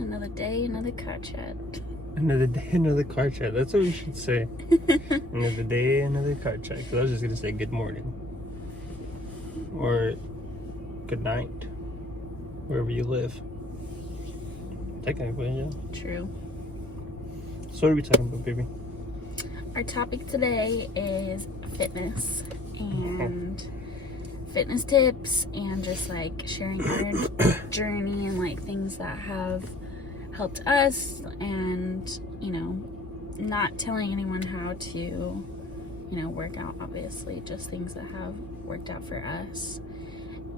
Another day, another car chat. Another day, another car chat. That's what we should say. Another day, another car chat. Because I was just going to say good morning. Or good night. Wherever you live. Technically, yeah. True. So what are we talking about, baby? Our topic today is fitness. And fitness tips. And just like sharing our journey and like things that have helped us, and not telling anyone how to work out, obviously, just things that have worked out for us.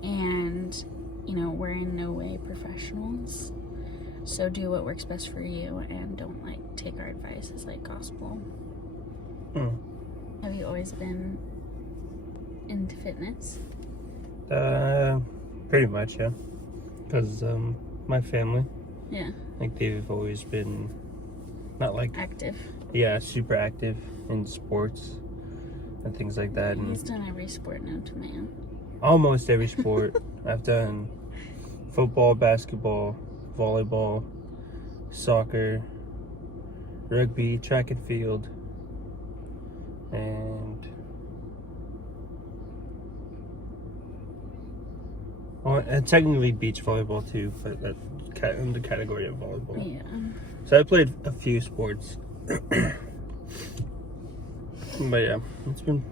And we're in no way professionals, so do what works best for you and don't like take our advice as like gospel. Have you always been into fitness? Pretty much, yeah. Because my family, Yeah. like, they've always been not like Active. yeah, super active in sports and things like that. And He's done every sport known to man. almost every sport. I've done football, basketball, volleyball, soccer, rugby, track and field, and technically beach volleyball too, but that's in the category of volleyball. Yeah. So I played a few sports. But yeah, it's been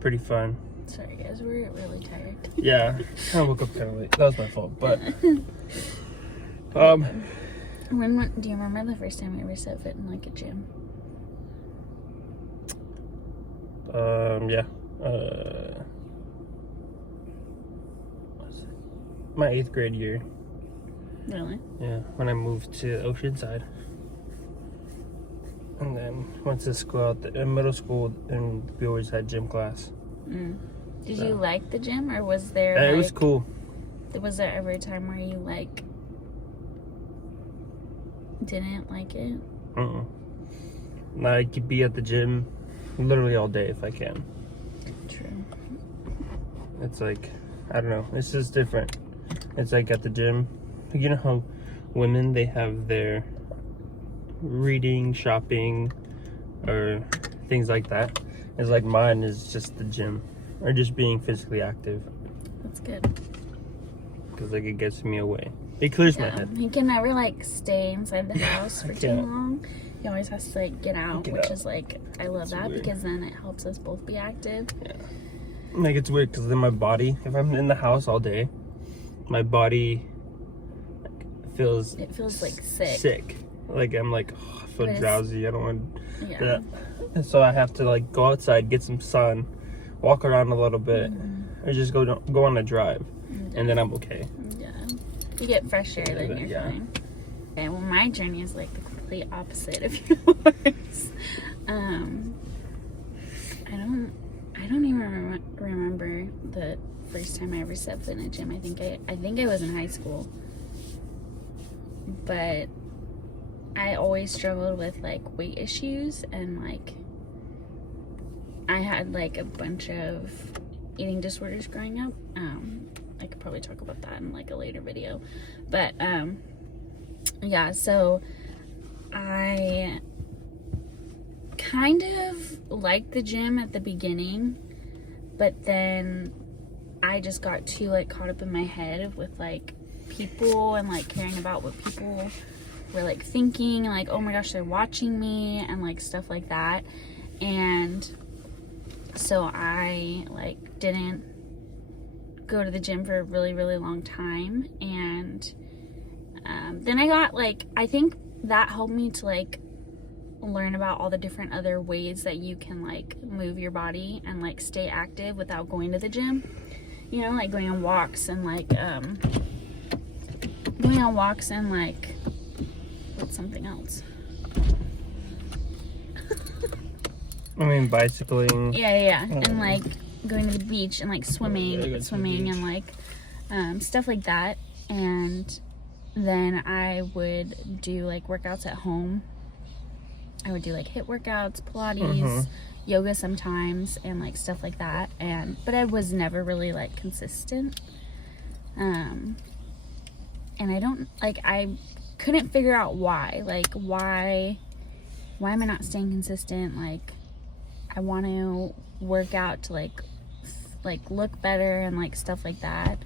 pretty fun. Sorry guys, we're really tired. Yeah, I woke up kind of late. That was my fault. But When do you remember the first time you ever set foot in like a gym? Yeah. My 8th grade year. Really? Yeah, when I moved to Oceanside. And then went to school in middle school, and we always had gym class. Did you like the gym, or was there It was cool. Was there ever a time where you like didn't like it? I could be at the gym literally all day if I can. True. It's like, I don't know, it's just different. It's like at the gym, you know how women, they have their reading, shopping, or things like that. It's like mine is just the gym, or just being physically active. That's good. Because like it gets me away. It clears my head. He can never like stay inside the house for too can't. long. He always has to like get out, which is like, I love that weird. because then it helps us both be active. Yeah. Like it's weird because then my body, if I'm in the house all day, my body feels like sick. Like I'm like, oh, I feel drowsy. I don't want Yeah. And so I have to like go outside, get some sun, walk around a little bit, or just go on a drive, and then I'm okay. Yeah. You get fresh air, then you're Yeah. fine. Okay, well, my journey is like the complete opposite of yours. I don't even remember the first time I ever set foot in a gym. I think I was in high school, but I always struggled with like weight issues, and like I had like a bunch of eating disorders growing up. I could probably talk about that in like a later video, but yeah, so I kind of liked the gym at the beginning, but then I just got too like caught up in my head with like people and like caring about what people were like thinking, and like, oh my gosh, they're watching me, and like stuff like that. And so I like didn't go to the gym for a really, really long time. And then I got like, I think that helped me to like learn about all the different other ways that you can like move your body and like stay active without going to the gym, like going on walks and like what's something else? I mean, bicycling. Yeah. And like going to the beach and like swimming and like stuff like that. And then I would do like workouts at home. I would do like HIIT workouts, Pilates, yoga sometimes, and like stuff like that. But I was never really like consistent. And I don't like, I couldn't figure out why. Like, why am I not staying consistent? Like, I want to work out to like look better and like stuff like that.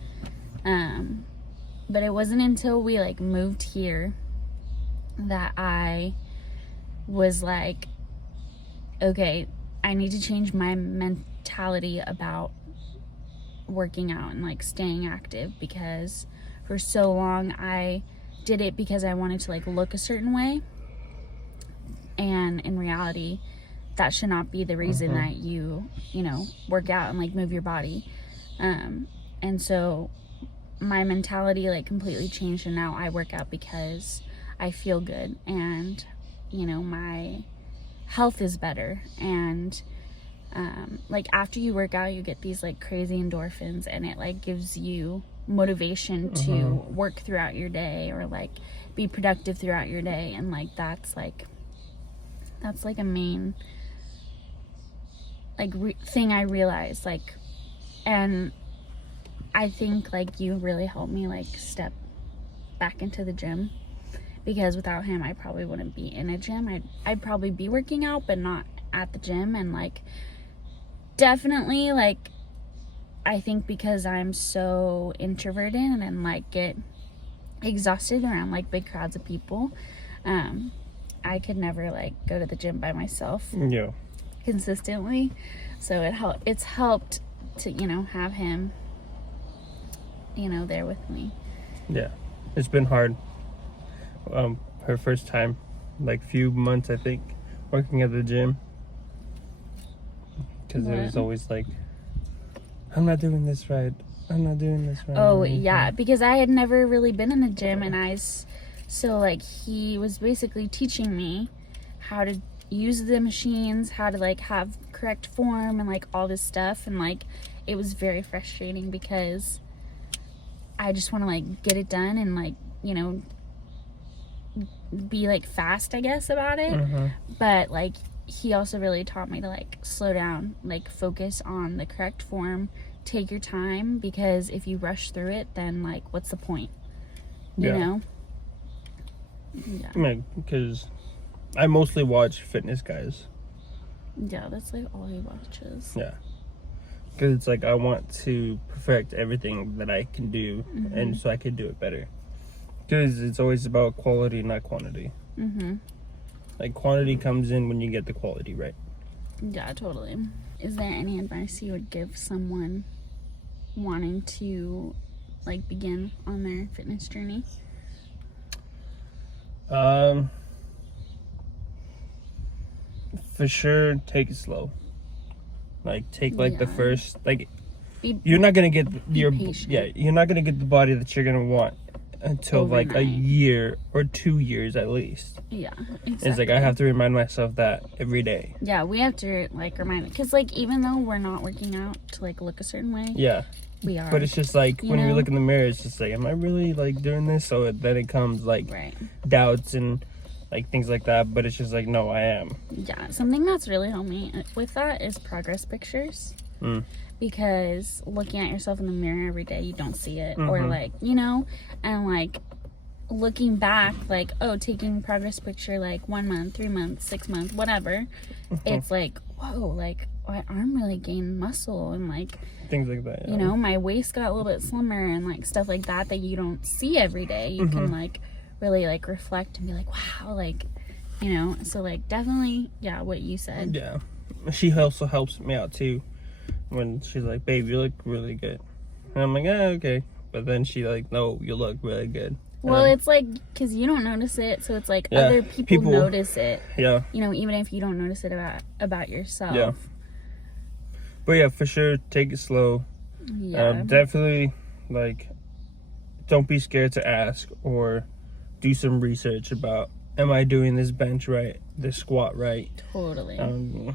But it wasn't until we like moved here that I was like, okay, I need to change my mentality about working out and like staying active, because for so long I did it because I wanted to like look a certain way, and in reality that should not be the reason that you know, work out and like move your body. And so my mentality like completely changed, and now I work out because I feel good, and you know, my health is better. And like after you work out, you get these like crazy endorphins, and it like gives you motivation to work throughout your day, or like be productive throughout your day. And like that's like a main like thing I realized, like, and I think like you really helped me like step back into the gym, because without him I probably wouldn't be in a gym. I'd probably be working out but not at the gym. And like definitely like I think because I'm so introverted and like get exhausted around like big crowds of people, I could never like go to the gym by myself consistently. So it's helped to, you know, have him, you know, there with me. Yeah, it's been hard. Her first time, like few months I think, working at the gym, because it was always like, I'm not doing this right. Oh yeah, because I had never really been in the gym, and so like he was basically teaching me how to use the machines, how to like have correct form and like all this stuff. And like it was very frustrating because I just want to like get it done and like, you know, be like fast, I guess, about it. But like he also really taught me to like slow down, like focus on the correct form, take your time, because if you rush through it, then like what's the point, you know? Yeah, because I mostly watch fitness guys. Yeah, that's like all he watches. Yeah, because it's like I want to perfect everything that I can do, and so I can do it better. Because it's always about quality, not quantity. Like quantity comes in when you get the quality right. Yeah, totally. Is there any advice you would give someone wanting to like begin on their fitness journey? For sure, take it slow. Like take like the first, like you're not gonna get your patient. You're not gonna get the body that you're gonna want until overnight. Like a year or 2 years at least. Yeah, exactly. It's like I have to remind myself that every day. Yeah, we have to like remind me, because like even though we're not working out to like look a certain way, we are. But it's just like when we look in the mirror, it's just like, am I really like doing this? So then it comes like doubts and like things like that. But it's just like, no, I am. Yeah, something that's really helped me with that is progress pictures. Because looking at yourself in the mirror every day, you don't see it, or like, you know, and like looking back, like, oh, taking progress picture like 1 month, 3 months, 6 months, whatever, it's like, whoa, like my arm really gained muscle, and like things like that, you know, my waist got a little bit slimmer, and like stuff like that you don't see every day. You can like really like reflect and be like, wow, like, you know. So like definitely, what you said. Yeah, she also helps me out too when she's like, babe, you look really good, and I'm like, okay, but then she like, no, you look really good. Well, it's like, because you don't notice it, so it's like other people notice it. Yeah. You know, even if you don't notice it about yourself. Yeah. But yeah, for sure, take it slow. Yeah. Definitely, like, don't be scared to ask, or do some research about, am I doing this bench right, this squat right? Totally.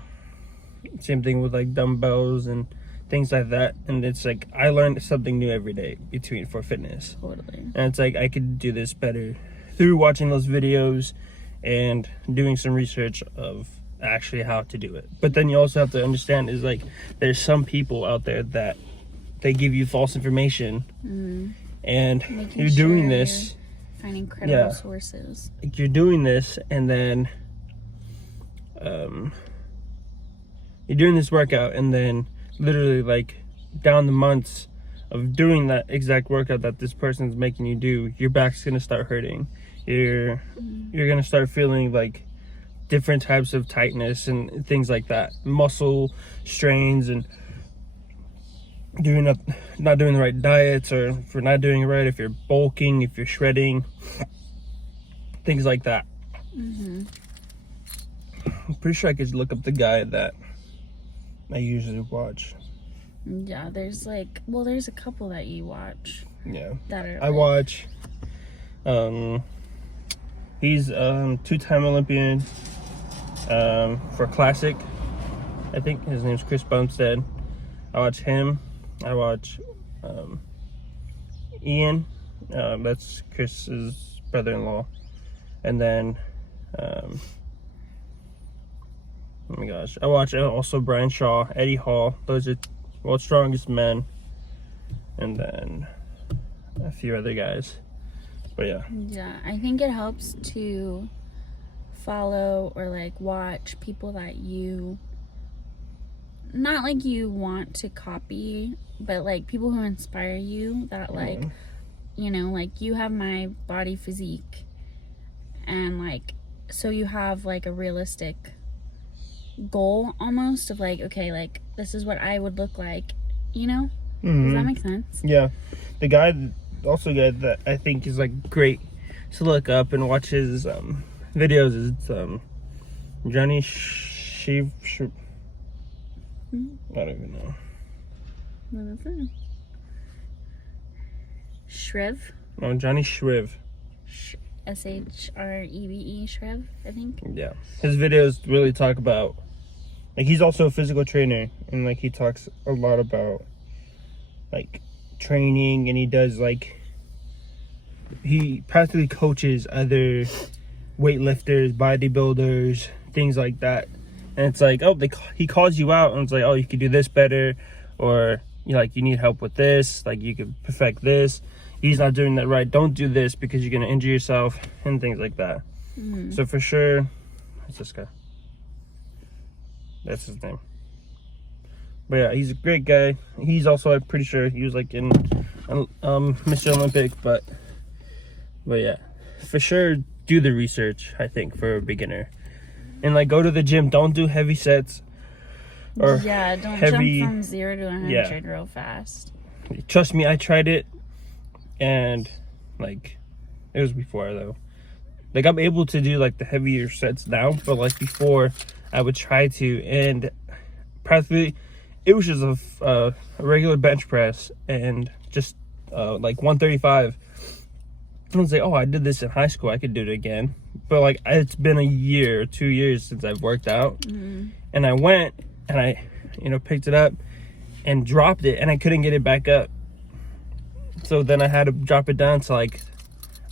Same thing with like dumbbells and things like that. And it's like, I learned something new every day for fitness. Totally. And it's like, I could do this better through watching those videos and doing some research of actually how to do it. But then you also have to understand is like, there's some people out there that they give you false information, and you're doing this finding credible sources. Like, you're doing this, and then you're doing this workout, and then literally, like, down the months of doing that exact workout that this person's making you do, your back's gonna start hurting. You're gonna start feeling like different types of tightness and things like that, muscle strains, and not doing the right diets, or if you're not doing it right, if you're bulking, if you're shredding, things like that. I'm pretty sure I could look up the guy that I usually watch. Yeah, there's a couple that you watch. Yeah, that are I watch. He's 2-time Olympian for classic. I think his name's Chris Bumstead. I watch him. I watch Ian. That's Chris's brother-in-law. And then, oh my gosh, I watch also Brian Shaw, Eddie Hall. Those are World's Strongest Men. And then a few other guys. But yeah. Yeah, I think it helps to follow or like watch people that you, not like you want to copy, but like people who inspire you, that like, you know, like you have my body physique, and like, so you have like a realistic goal almost of like, okay, like this is what I would look like, you know? Does that make sense? Yeah. The guy that I think is like great to look up and watch his videos is Johnny I don't even know. What is it? Shriv? No, Johnny Shriv. Shreve, Shriv, I think. Yeah. His videos really talk about, like, he's also a physical trainer, and like he talks a lot about like training, and he does like, he practically coaches other weightlifters, bodybuilders, things like that. And it's like, oh, he calls you out, and it's like, oh, you could do this better, or you need help with this, like you could perfect this. He's not doing that right. Don't do this because you're gonna injure yourself, and things like that. So for sure, it's this guy. That's his name. But yeah, he's a great guy. He's also, I'm pretty sure he was like in Mr. Olympic, but yeah, for sure do the research, I think, for a beginner. And like, go to the gym. Don't do heavy sets. Or don't heavy, jump from 0 to 100 real fast. Trust me, I tried it, and like, it was before though. Like, I'm able to do like the heavier sets now, but like before, I would try to, and practically, it was just a regular bench press and just like 135. I was like, oh, I did this in high school, I could do it again. But like, it's been a year or 2 years since I've worked out, and I went and I, picked it up and dropped it, and I couldn't get it back up. So then I had to drop it down to like,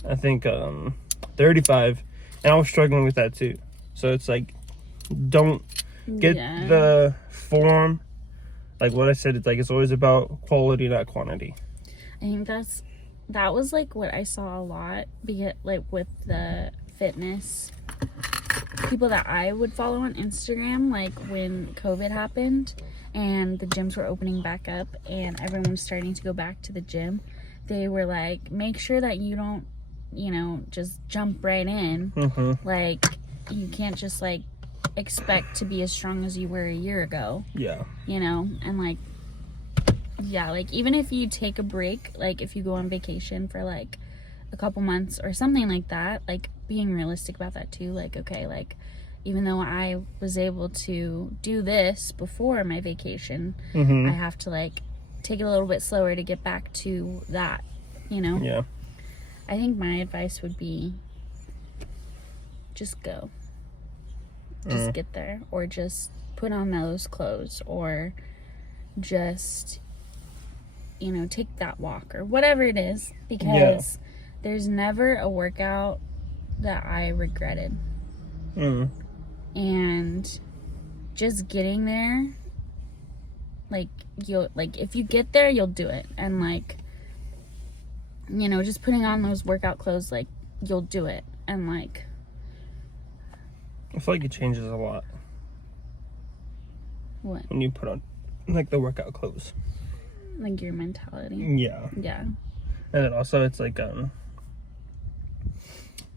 I think 35, and I was struggling with that too. So it's like, don't get the form. Like what I said, it's like, it's always about quality, not quantity. I think that was like what I saw a lot, because like with the fitness people that I would follow on Instagram, like when COVID happened and the gyms were opening back up and everyone was starting to go back to the gym, they were like, make sure that you don't, just jump right in. Like, you can't just like expect to be as strong as you were a year ago. Yeah. And like, yeah, like even if you take a break, like if you go on vacation for like a couple months or something like that, like being realistic about that too. Like, okay, like even though I was able to do this before my vacation, I have to like take it a little bit slower to get back to that, Yeah. I think my advice would be just go. Just get there, or just put on those clothes, or just, take that walk or whatever it is, because there's never a workout that I regretted. And just getting there, like, if you get there, you'll do it. And like, just putting on those workout clothes, like, you'll do it. And like, I feel like it changes a lot what? when you put on like the workout clothes. Like your mentality. Yeah. Yeah. And then also it's like gosh,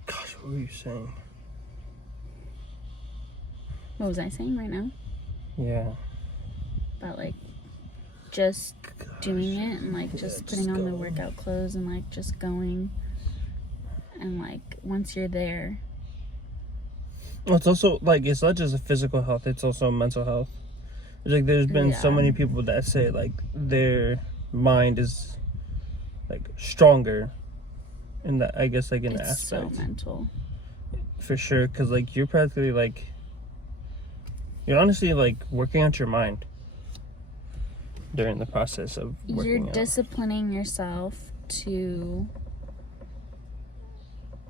what were you saying? What was I saying right now? Yeah. About like just doing it and like just putting on the workout clothes and like just going. And like once you're there. Well, it's also like it's not just a physical health, it's also mental health. It's like there's been so many people that say like their mind is like stronger in that, I guess, like in the aspect. It's so mental. For sure, because like you're practically like you're honestly like working out your mind during the process of working out. Disciplining yourself to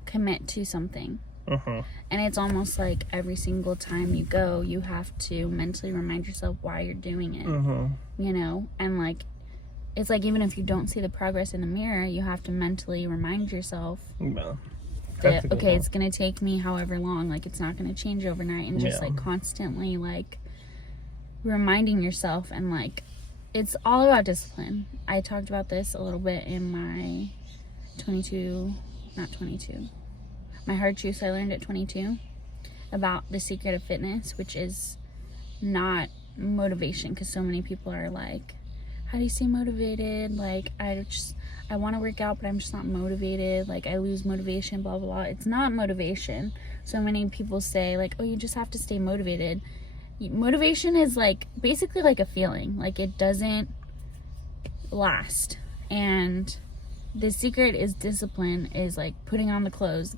commit to something. And it's almost like every single time you go, you have to mentally remind yourself why you're doing it. You know, and like it's like even if you don't see the progress in the mirror, you have to mentally remind yourself that okay, it's gonna take me however long, like it's not gonna change overnight, and just like constantly like reminding yourself. And like it's all about discipline. I talked about this a little bit in my my hard truths I learned at 22 about the secret of fitness, which is not motivation, because so many people are like, how do you stay motivated? Like I want to work out, but I'm just not motivated. Like I lose motivation, blah, blah, blah. It's not motivation. So many people say like, oh, you just have to stay motivated. Motivation is like basically like a feeling. Like it doesn't last. And the secret is discipline, is like putting on the clothes,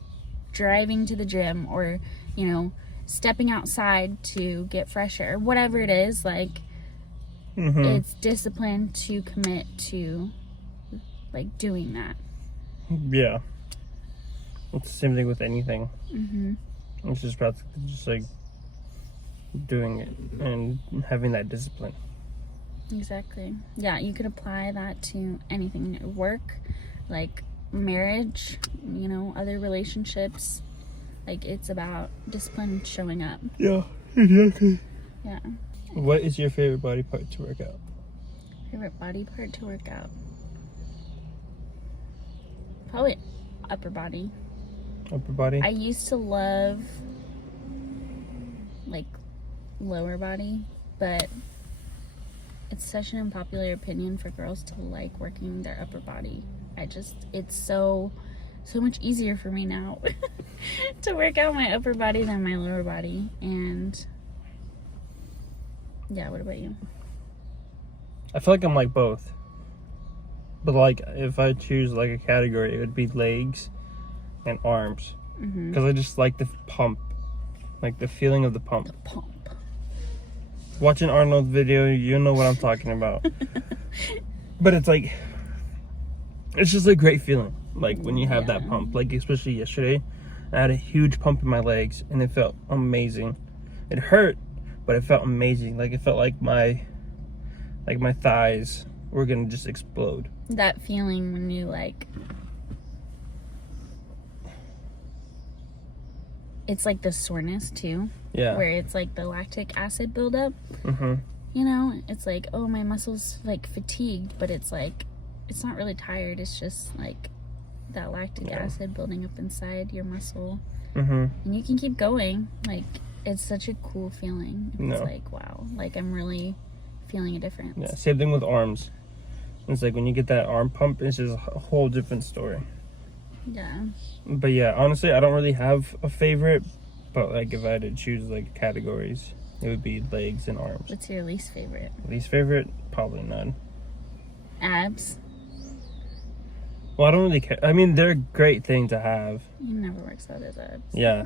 driving to the gym, or, you know, stepping outside to get fresh air, whatever it is. Like it's discipline to commit to like doing that. Yeah, it's the same thing with anything. It's just practically just like doing it and having that discipline. Exactly. Yeah, you could apply that to anything. Work, like marriage, you know, other relationships. Like it's about discipline, showing up. Yeah, exactly. Yeah. What is your favorite body part to work out? Favorite body part to work out? Probably upper body. Upper body? I used to love like lower body, but it's such an unpopular opinion for girls to like working their upper body. It's so much easier for me now to work out my upper body than my lower body. And yeah, what about you? I feel like I'm like both. But like if I choose like a category, it would be legs and arms. Because I just like the pump. Like the feeling of the pump. The pump. Watch an Arnold video, you know what I'm talking about. But it's like, it's just a great feeling. Like when you have that pump. Like especially yesterday, I had a huge pump in my legs and it felt amazing. It hurt, but it felt amazing. Like it felt like my thighs were gonna just explode. That feeling when you like, it's like the soreness too. Yeah. Where it's like the lactic acid buildup. You know, it's like, oh, my muscle's like fatigued, but it's like, it's not really tired. It's just like that lactic acid building up inside your muscle. And you can keep going. Like, it's such a cool feeling. It's like, wow, like I'm really feeling a difference. Yeah, same thing with arms. It's like when you get that arm pump, it's just a whole different story. Yeah. But yeah, honestly, I don't really have a favorite. But like if I had to choose like categories, it would be legs and arms. What's your least favorite? Least favorite? Probably none. Abs? Well, I don't really care. I mean, they're a great thing to have. You never works out as abs. Yeah.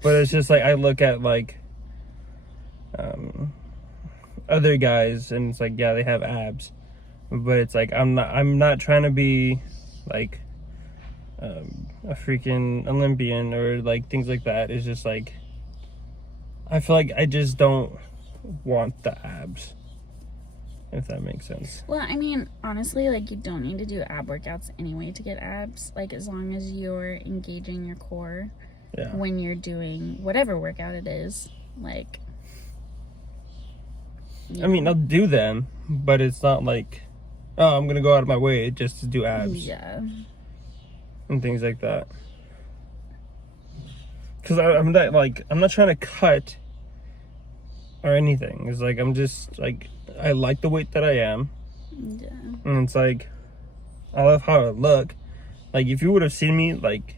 But it's just like I look at like other guys and it's like, yeah, they have abs. But it's like I'm not trying to be like a freaking Olympian or like things like that. It's just like I feel like I just don't want the abs. if that makes sense. Well, I mean, honestly, like, you don't need to do ab workouts anyway to get abs. Like, as long as you're engaging your core when you're doing whatever workout it is. Like, I mean, I'll do them, but it's not like, oh, I'm gonna go out of my way just to do abs. Yeah. And things like that. Because I'm not trying to cut or anything. It's like, I'm just, like, I like the weight that I am. Yeah. And it's like, I love how I look. Like, if you would have seen me, like,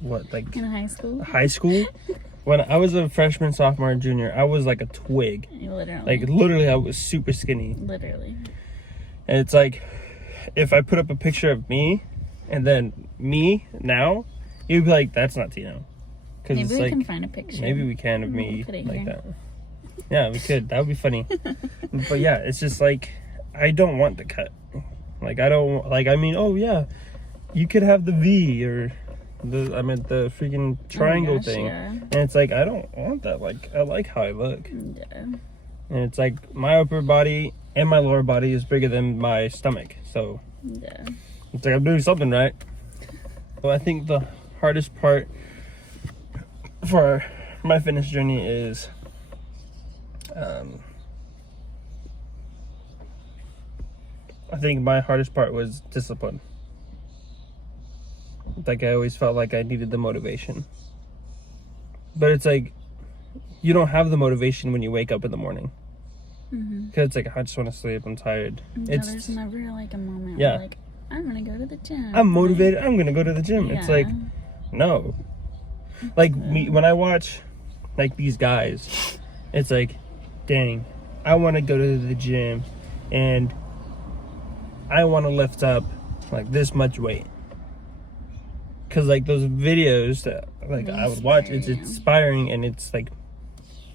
what, like... in high school? High school? When I was a freshman, sophomore, and junior, I was like a twig. Literally. Like, literally, I was super skinny. Literally. And it's like, if I put up a picture of me, and then me now, you'd be like, that's not Tino. Maybe it's we like, can find a picture. Maybe we can of me put it like here. that. Yeah, we could. That would be funny. But yeah, it's just like, I don't want the cut. Like, I don't, like, I mean, oh yeah, you could have the V or the freaking triangle thing. Yeah. And it's like, I don't want that. Like, I like how I look. Yeah. And it's like, my upper body and my lower body is bigger than my stomach. So, Yeah. it's like, I'm doing something right. Well, I think the hardest part for my fitness journey is I think my hardest part was discipline. Like, I always felt like I needed the motivation. But it's like, you don't have the motivation when you wake up in the morning. Because it's like, I just want to sleep, I'm tired. No, there's never like a moment where like, I'm gonna go to the gym. I'm motivated, I'm gonna go to the gym. Yeah. It's like, no. Like, me, when I watch like these guys, it's like, dang, I want to go to the gym and I want to lift up like this much weight. Because like those videos that like I would watch, it's inspiring and it's like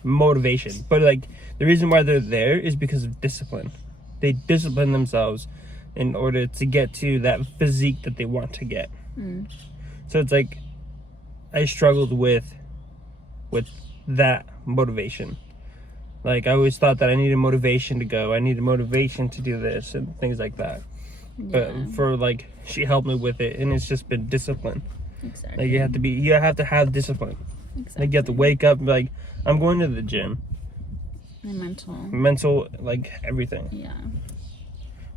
motivation. But like the reason why they're there is because of discipline. They discipline themselves in order to get to that physique that they want to get. So it's like, I struggled with that motivation. Like, I always thought that I needed motivation to go, I needed motivation to do this and things like that. But for like, she helped me with it, and it's just been discipline. Exactly. Like, you have to have discipline. Exactly. Like, you have to wake up and be like, I'm going to the gym. And Mental, like everything. Yeah.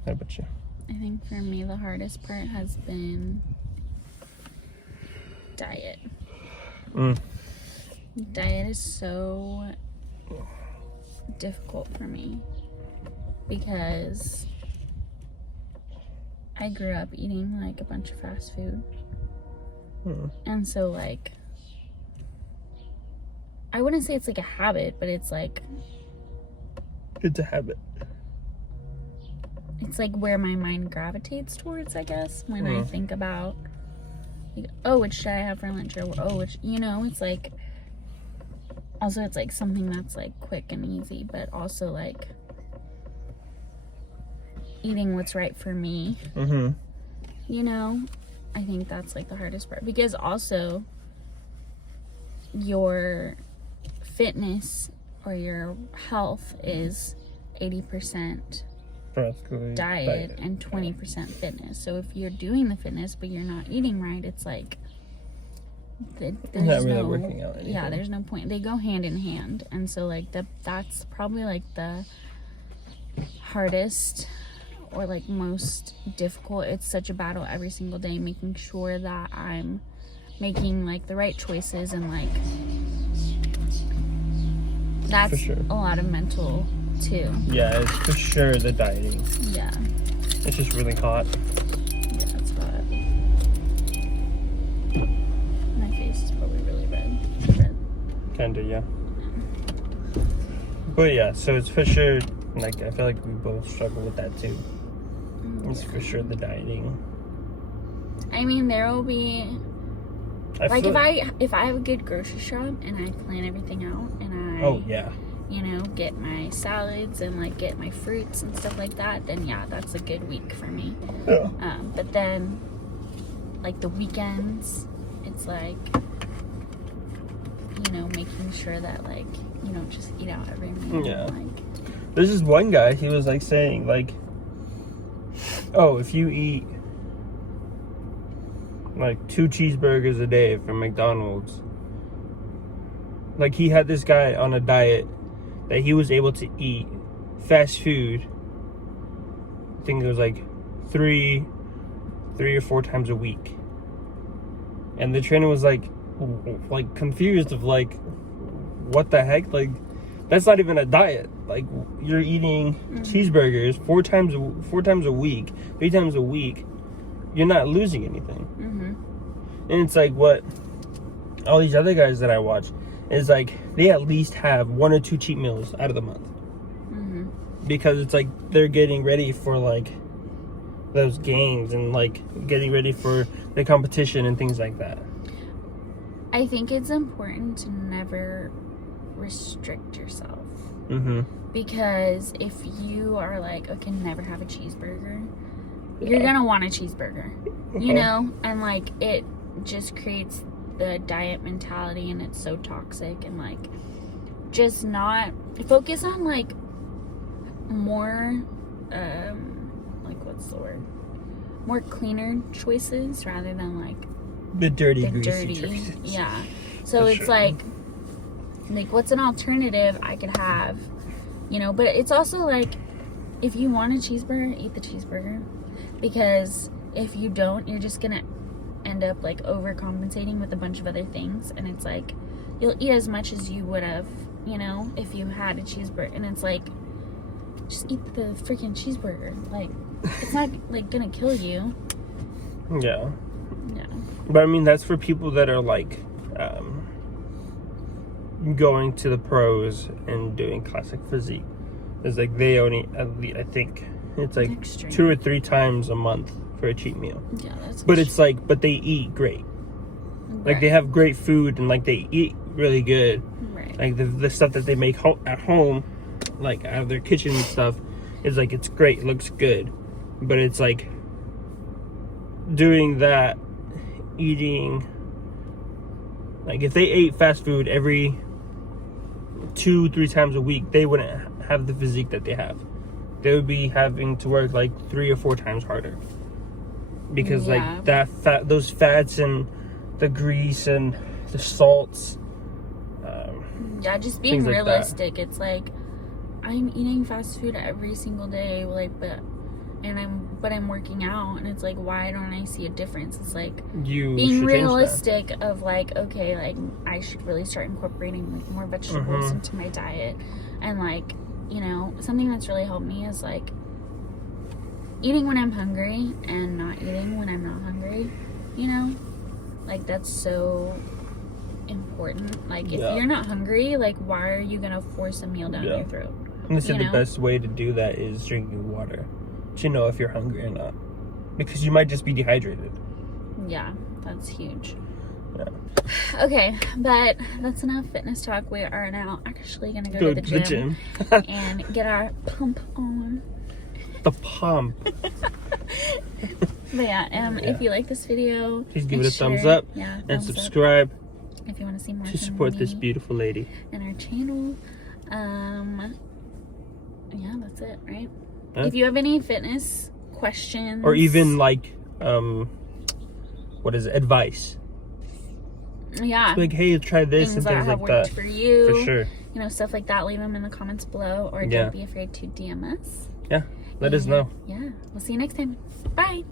How about you? I think for me the hardest part has been diet. Diet is so difficult for me because I grew up eating like a bunch of fast food. And so like, I wouldn't say it's like a habit, but it's like, It's a habit. it's like where my mind gravitates towards, I guess, when I think about like, oh, what should I have for lunch, or oh, which, you know, it's like, also it's like something that's like quick and easy, but also like eating what's right for me. You know, I think that's like the hardest part, because also your fitness or your health is 80% diet and 20% fitness. So if you're doing the fitness but you're not eating right, it's like there's not really no working out anything. Yeah, there's no point. They go hand in hand. And so like that's probably like the hardest or like most difficult. It's such a battle every single day, making sure that I'm making like the right choices, and like that's sure. a lot of mental too. Yeah, it's for sure the dieting. Yeah. It's just really hot. Yeah, it's hot. My face is probably really red. Kinda, yeah. But yeah, so it's for sure, like, I feel like we both struggle with that too. It's for sure the dieting. I mean, there will be like, if I have a good grocery shop and I plan everything out and I you know, get my salads and like get my fruits and stuff like that, then yeah, that's a good week for me. Yeah. But then like the weekends, it's like, you know, making sure that like you don't just eat out every meal. Yeah. Like, There's this one guy, he was like saying like, oh, if you eat like 2 cheeseburgers a day from McDonald's, like he had this guy on a diet that he was able to eat fast food, I think it was like 3 or 4 times a week. And the trainer was like confused of like, what the heck? Like, that's not even a diet. Like, you're eating cheeseburgers 4 times a week, 3 times a week. You're not losing anything. And it's like what all these other guys that I watch is like, they at least have 1 or 2 cheat meals out of the month. Because it's like they're getting ready for like those games and like getting ready for the competition and things like that. I think it's important to never restrict yourself. Because if you are like, okay, never have a cheeseburger, you're gonna want a cheeseburger, you know? And like, it just creates the diet mentality, and it's so toxic. And like, just not focus on like more like, what's the word, more cleaner choices rather than like the dirty choices. Yeah. So it's like what's an alternative I could have, you know? But it's also like, if you want a cheeseburger, eat the cheeseburger, because if you don't, you're just gonna end up like overcompensating with a bunch of other things, and it's like you'll eat as much as you would have, you know, if you had a cheeseburger. And it's like, just eat the freaking cheeseburger. Like, it's not like gonna kill you. Yeah. But I mean, that's for people that are like going to the pros and doing classic physique. It's like they only, I think it's like extreme. 2 or 3 times a month for a cheat meal. Yeah, that's. But it's like, but they eat great. Right. Like, they have great food, and like they eat really good. Right. Like the stuff that they make at home, like out of their kitchen and stuff, is like, it's great, it looks good. But it's like doing that, eating, like if they ate fast food every 2-3 times a week, they wouldn't have the physique that they have. They would be having to work like 3 or 4 times harder, because like those fats and the grease and the salts, just being realistic. It's like, I'm eating fast food every single day, like, but I'm working out, and it's like, why don't I see a difference? It's like, being realistic of like, okay, like, I should really start incorporating like more vegetables into my diet. And like, you know, something that's really helped me is like eating when I'm hungry and not eating when I'm not hungry, you know? Like, that's so important. Like, if you're not hungry, like, why are you gonna force a meal down your throat? And they said the best way to do that is drinking water to know if you're hungry or not, because you might just be dehydrated. Yeah, that's huge. Yeah. Okay, but that's enough fitness talk. We are now actually gonna go to the gym and get our pump on. The pump. But yeah, if you like this video, please give it a thumbs up and subscribe if you want to see more to support this beautiful lady and our channel. Yeah, that's it, right? If you have any fitness questions, or even like advice, like, hey, try this, things and things like that for you, for sure, you know, stuff like that, leave them in the comments below, or don't be afraid to DM us. Let us know. We'll see you next time. Bye.